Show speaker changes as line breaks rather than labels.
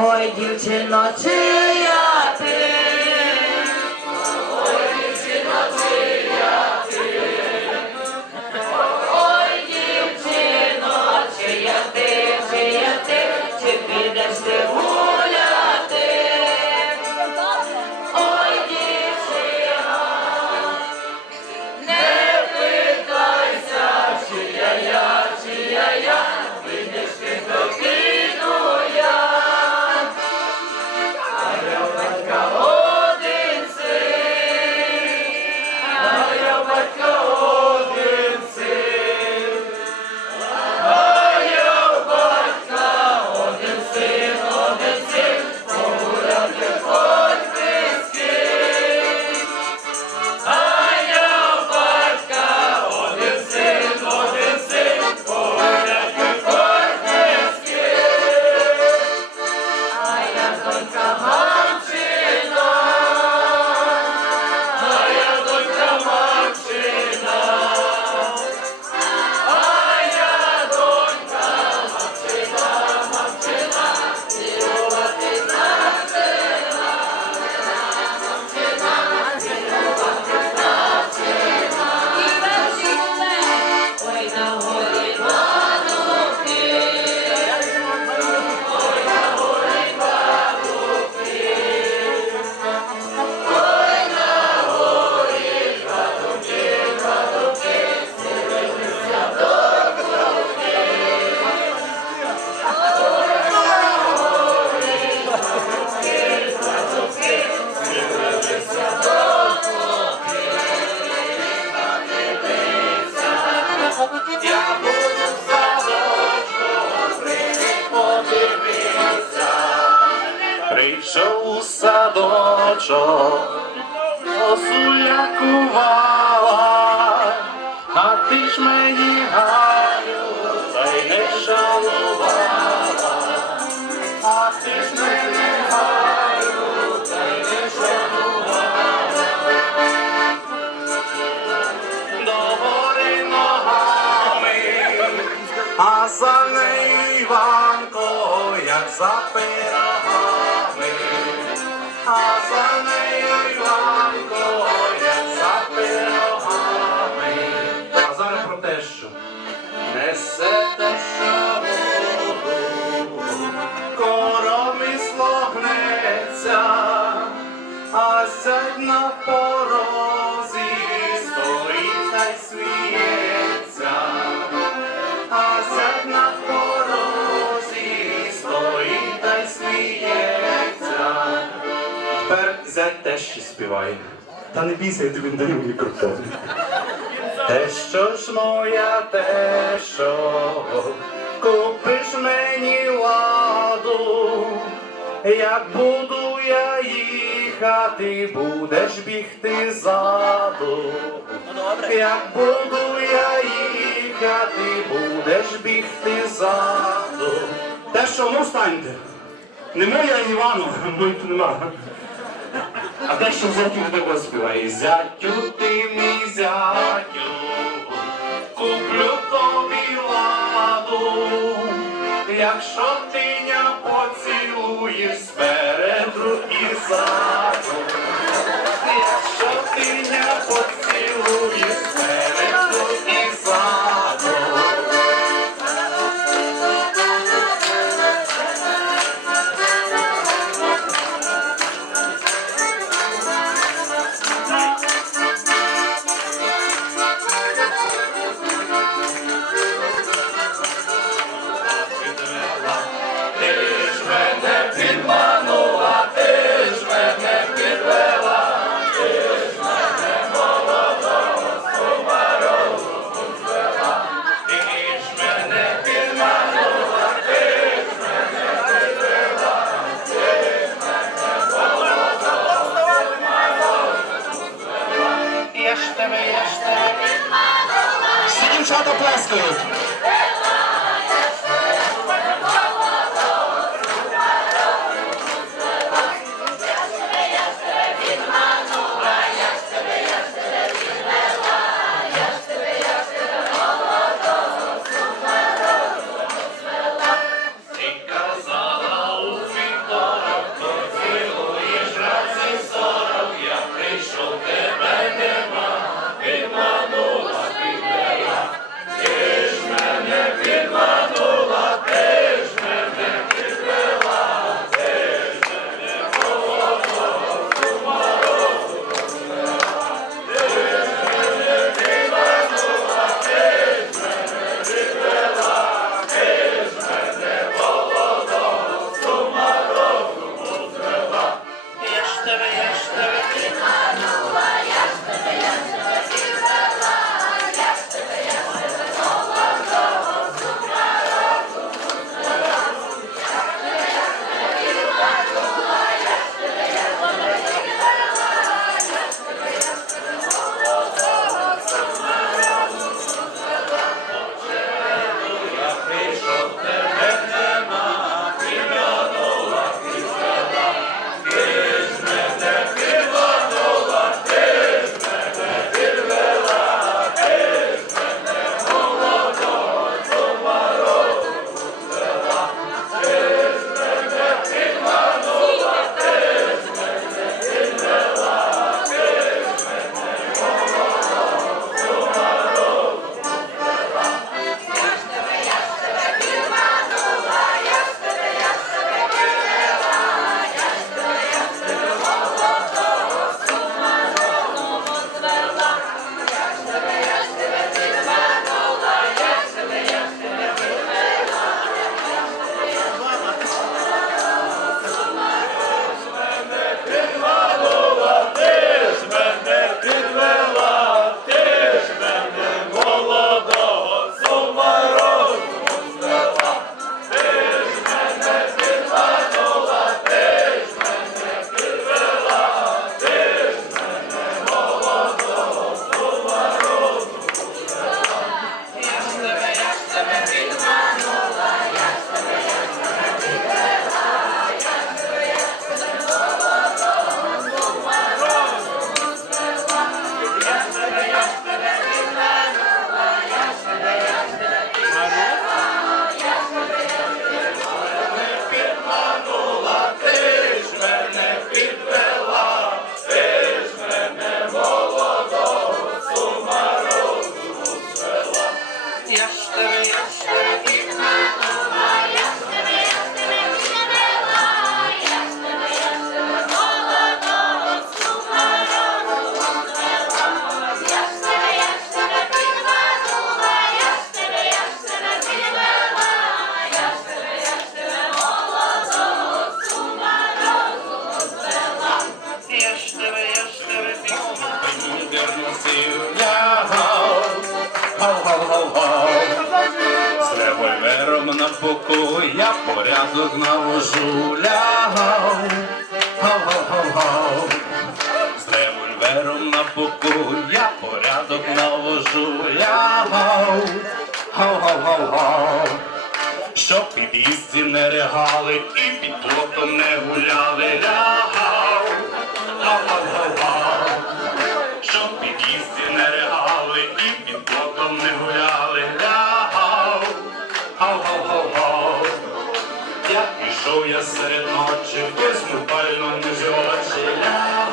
Oi, Dio ce
l'ho ce садочок, осуля кувала, а ти ж мені Галю, та й не шанувала, а ти ж мені Галю, та й не шанувала. Догори ногами, а за нею Іванко, як за сядь на порозі, стоїть та й сміється. А сядь на порозі, стоїть та й сміється. Тепер зять теж ще співає. Та не бійся, я тобі даю мікрофон. Те, що ж моя, те, що купиш мені ладу, як буду я їхати, будеш бігти ззаду. Як буду я їхати, будеш бігти ззаду. Те, що ну станьте. Не моя Івану, бо нема. А те, що зятю такого співає. Зятю ти мій зятю, куплю тобі ладу, якщо ти Bye. Glasgow. Плескають. на боку, я порядок навожу лягав. З револьвером на боку, я порядок навожу лягав. Гав-гав-гав-гав. Щоб під'їзді не ригали і під плотом не гуляли, Хтось мупально не очі, лягав.